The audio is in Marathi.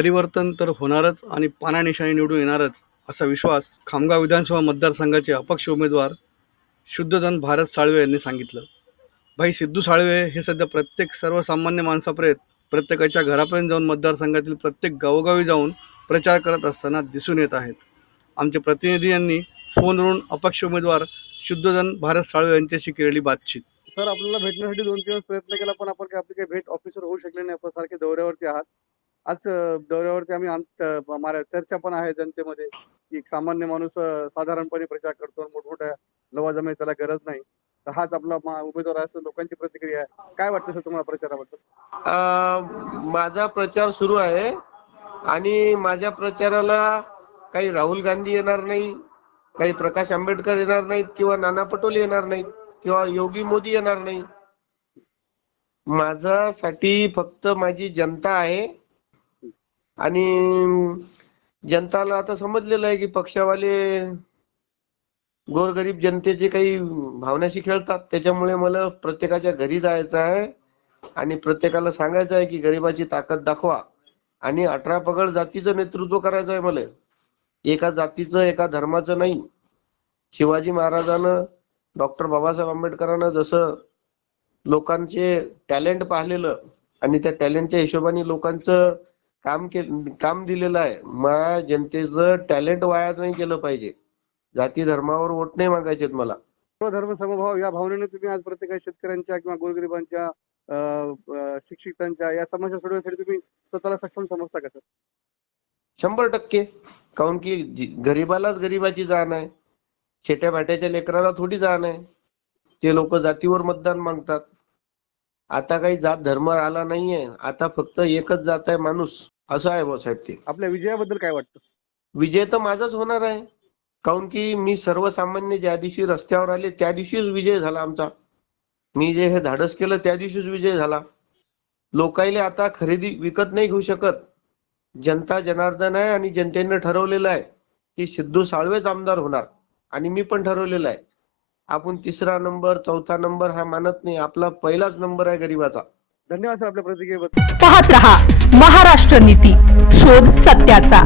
परिवर्तन तर होणारच आणि पानानिशाणी निवडून येणारच असा विश्वास खामगाव विधानसभा मतदारसंघाचे अपक्ष उमेदवार शुद्धधन भारत साळवे यांनी सांगितलं. भाई सिद्धू साळवे हे सध्या प्रत्येक सर्वसामान्य माणसापर्यंत प्रत्येकाच्या घरापर्यंत जाऊन मतदारसंघातील प्रत्येक गावोगावी जाऊन प्रचार करत असताना दिसून येत आहेत. आमचे प्रतिनिधी यांनी फोनवरून अपक्ष उमेदवार शुद्धधन भारत साळवे यांच्याशी केलेली बातचीत. सर आपल्याला भेटण्यासाठी दोन दिवस प्रयत्न केला पण आपण काही आपली काही भेट ऑफिसर होऊ शकले नाही. आपण सारखे दौऱ्यावरती आहात. आज दौऱ्यावरती आम्ही आम- चर्चा पण आहे जनतेमध्ये की एक सामान्य माणूस साधारणपणे प्रचार करतो मोठमोठ्या लवाजमे त्याला गरज नाही. तर हाच आपला उमेदवार आहे असं लोकांची प्रतिक्रिया आहे. काय वाटतं सर तुम्हाला प्रचाराबद्दल? माझा प्रचार सुरू आहे आणि माझ्या प्रचाराला काही राहुल गांधी येणार नाही काही प्रकाश आंबेडकर येणार नाहीत किंवा नाना पटोले येणार नाहीत किंवा योगी मोदी येणार नाही. माझ्यासाठी फक्त माझी जनता आहे. आणि जनताला आता समजलेलं आहे की पक्षावाले गोरगरीब जनतेचे काही भावनाशी खेळतात. त्याच्यामुळे मला प्रत्येकाच्या घरी जायचं आहे आणि प्रत्येकाला सांगायचं आहे की गरिबाची ताकद दाखवा. आणि अठरा पगड जातीचं नेतृत्व करायचं आहे मला. एका जातीचं एका धर्माचं नाही. शिवाजी महाराजानं डॉक्टर बाबासाहेब आंबेडकरांना जसं लोकांचे टॅलेंट पाहिलेलं आणि त्या टॅलेंटच्या हिशोबाने लोकांचं काम के काम दिलेलं आहे. माझ्या जनतेचं टॅलेंट वाया नाही केलं पाहिजे. जाती धर्मावर वोट नाही मागायचे मला. धर्म समभाव या भावनेने तुम्ही आज प्रत्येक शेतकऱ्यांच्या किंवा गोरगरिबांच्या शिक्षितांच्या या समस्या सोडवण्यासाठी तुम्ही स्वतःला सक्षम समजता का सर? शंभर टक्के. काऊन की गरीबालाच गरीबाची जाण आहे. छोट्या भाट्याच्या लेकराला थोडी जाण आहे. ते लोक जातीवर मतदान मागतात. आता काही जात धर्म आला नाहीये. आता फक्त एकच जात आहे माणूस. असं आहे भाऊसाहेब ते. आपल्या विजयाबद्दल काय वाटतं? विजय तर माझाच होणार आहे. काऊन की मी सर्वसामान्य ज्या दिवशी रस्त्यावर आले त्या दिवशीच विजय झाला आमचा. मी जे हे धाडस केलं त्या दिवशीच विजय झाला. लोकायले आता खरेदी विकत नाही घेऊ शकत. जनता जनार्दन आहे आणि जनतेने ठरवलेलं आहे की सिद्धू साळवेच आमदार होणार. आणि मी पण ठरवलेलं आहे. आपण तिसरा नंबर चौथा नंबर हा मानत नाही. आपला पहिलाच नंबर आहे गरीबाचा. धन्यवाद सर आपल्या प्रतिक्रियेबद्दल. पाहत रहा महाराष्ट्र नीती. शोध सत्याचा.